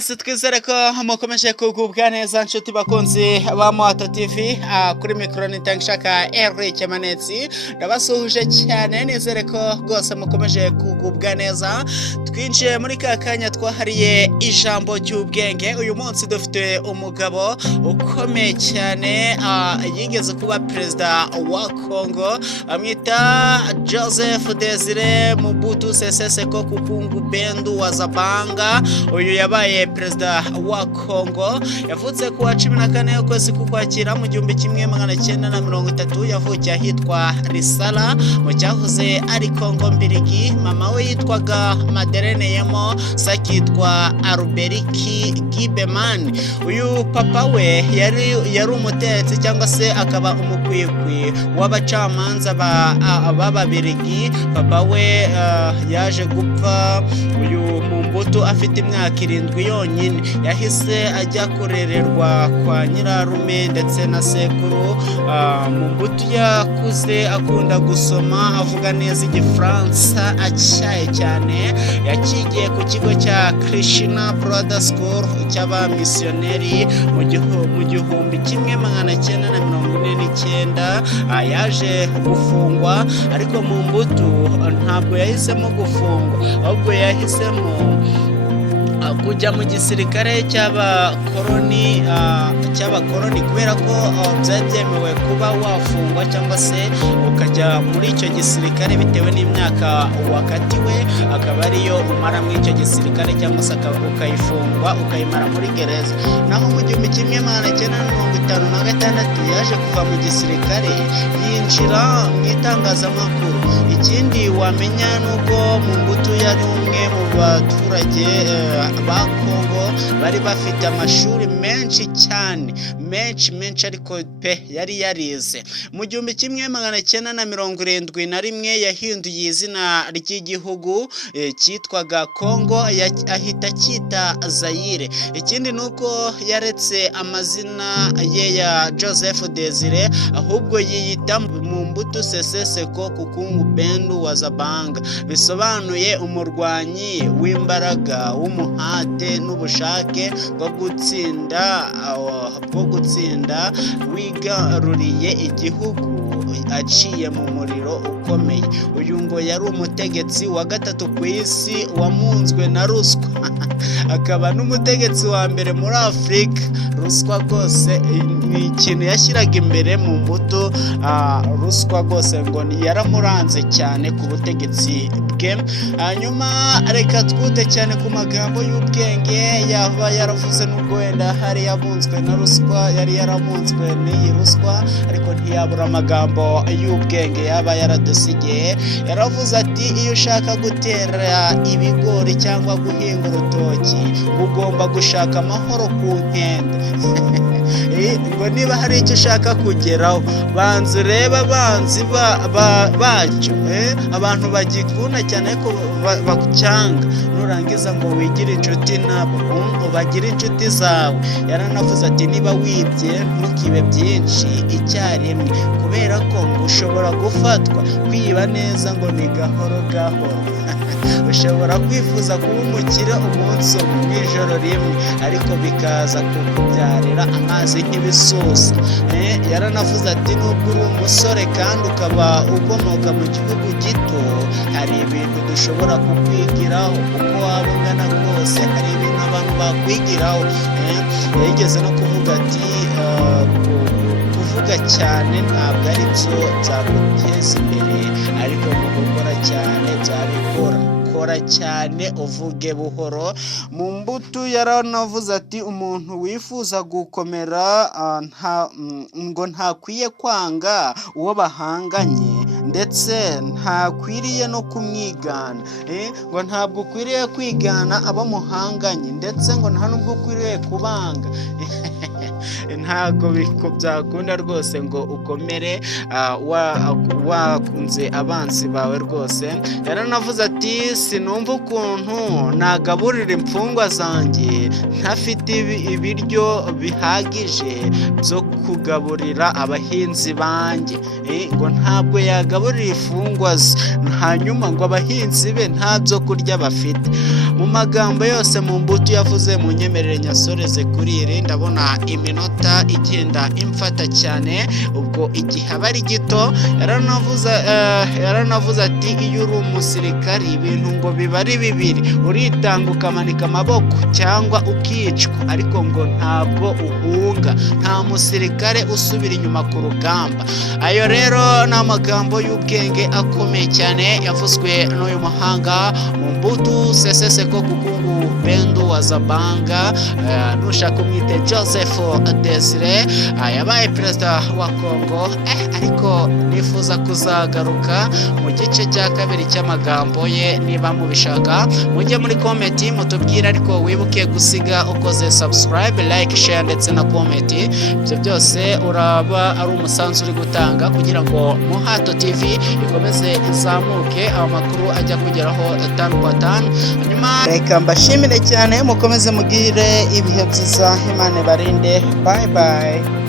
Yes, twizere ko mukomeje kugubwa neza nshuti bakunzi ba Moto TV. Kuri mikoro nitangishaka Eric Manetsi, ndabasuhuje cyane, nizere ko rwose mukomeje kugubwa neza. Twinjiye muri kakanya twahariye ijambo ry'ubwenge. Uyu munsi dufite umugabo ukomeye cyane, yigeze kuba perezida wa Congo, amwita Joseph Désiré Mobutu Sese Seko Kukungu Bendu wa Zabanga. Uyu yabaye perezida wa Congo, yavutse ku wa 14 y'ukwezi k'Ukwakira mu 1930. yavukiye ahitwa Risala mu cyahoze ari Congo Mbirigi. Mama we yitwaga Madeleine Yemo, sakitwa Aruberiki Gibeman. Uyu papa we yari umutetsi cyangwa se akaba umukwikwi w'abacamanza b'Ababirigi. Papa we yaje gupfa uyu Mobutu afite imyaka 7 yonyine. Yahise ajya kurererwa kwa nyirarume ndetse na sekuru. Mobutu yakuze akunda gusoma, avuga neza Igifaransa acyaye cyane. Yakigiye ku kigo cya Krishna Brother School cy'abamisiyoneri mu 1949. Yaje gufungwa, ariko Mobutu ntabwo yahisemo gufungwa, ahubwo yahisemo kujya mu gisirikare cy'abakoloni kubera ko byari byemewe kuba wafungwa cyangwa se ukajya muri icyo gisirikare bitewe n'imyaka wakatiwe, akaba ariyo umara muri icyo gisirikare cyangwa se ukayifungwa ukayimara muri gereza. Naho mu 1956 yaje kuva mu gisirikare yinjira mu itangazamakuru. Ikindi wamenya nuko Mobutu yari umwe mu baturage ba Congo bari bafite amashuri menshi cyane, menshi ariko pe yari yarize. Mu 1971 yahinduye izina ry'igihugu cyitwaga Congo, ahita cyita Zaire. Ikindi nuko yaretse amazina ye ya Joseph Désiré, ahubwo yiyita Mobutu Sese Seko Kukungu Bendu wa Zabanga, bisobanuye umurwanyi w'imbaraga w'umuhate n'ubushake bwo gutsinda wigaruriye igihugu aciye mu muriro ukomeye. Uyu ngo yari umutegetsi wa gatatu ku isi wamunzwe na ruswa akaba n'umutegetsi wa mbere muri Afurika. Ruswa rwose ni ikintu yashyiraga imbere mu mbuto. Ruswa rwose ngo yaramuranze cyane ku butegetsi bwe. Hanyuma reka twute cyane ku magambo y'ubwenge yaba yaravuze, n'ubwo wenda hari yabunzwe na ruswa, yari yarabunzwe n'iyi ruswa, ariko ntiyabura amagambo y'ubwenge yaba yaradusigiye. Yaravuze ati iyo ushaka gutera ibigori cyangwa guhinga urutoki ugomba gushaka amahoro ku nkende. Ngo niba hari icyo ushaka kugeraho, banza urebe abanzi bacyo, abantu bagikunda cyane ko bacyanga, nurangiza ngo wigire inshuti nabo, ubagire inshuti zawe. Yaranavuze ati niba wibye ntukibe byinshi icyarimwe, kubera ko ngo ushobora gufatwa. Kwiba neza ngo ni gahoro gahoro. Ushobora kwifuza kuba umukire umunsi umwe n'ijoro rimwe, ariko bikaza kukubyarira amazi nk'ibisusa. Yaranavuze ati nubwo uri umusore kandi ukaba ukomoka mu gihugu gito, hari ibintu dushobora kukwigiraho. Uko waba ungana kose hari ibintu abantu bakwigiraho. Yigeze no kuvuga ati kuvuga cyane ntabwo ari byo byaguteza imbere, ariko mu gukora cyane byabikora. Kora cyane uvuge buhoro. Mobutu yaranavuze ati umuntu wifuza gukomera ngo ntakwiye kwanga uwo bahanganye, ndetse ntakwiriye no kumwigana. Ngo ntabwo ukwiriye kwigana abo muhanganye, ndetse ngo nta nubwo ukwiriye kubanga. ntago byakunda rwose ngo ukomere wakunze abanzi bawe rwose. Yaranavuze ati sinumva ukuntu nagaburira imfungwa zanjye ntafite ibiryo bihagije byo kugaburira abahinzi banjye. Ngo ntabwo yagaburira imfungwa ze, hanyuma ngo abahinzi be nta byo kurya bafite. Mu magambo yose mu mbuto yavuze, mu nyemerere nyasoreze kuri iri, ndabona iminota igenda imfata cyane, ubwo igihe aba ari gito. Yaranavuze ati iyo uri umusirikari ibintu ngo biba ari bibiri, uritanga ukamanika amaboko cyangwa ukicwa, ariko ngo ntabwo uhunga, nta musirikare usubira inyuma ku rugamba. Ayo rero ni amagambo y'ubwenge akomeye cyane yavuzwe n'uyu muhanga Mobutu Sese Seko Kukungu Bendu wa Zabanga, nushaka umwite Joseph Desire, yabaye perezida wa Kongo. Ariko nifuza kuzagaruka mu gice cya kabiri cy'amagambo ye, niba mubishaka mujye muri comment mutubwire, ariko wibuke gusiga ukoze subscribe, like, share ndetse na comment. Ibyo byose uraba ari umusanzu uri gutanga kugira ngo Muhato TV ikomeze izamuke, amakuru ajya kugeraho 5 kwa 5. Nyuma reka mbashimire cyane, mukomeze mugire ibihe byiza, Imana barinde. Bye bye.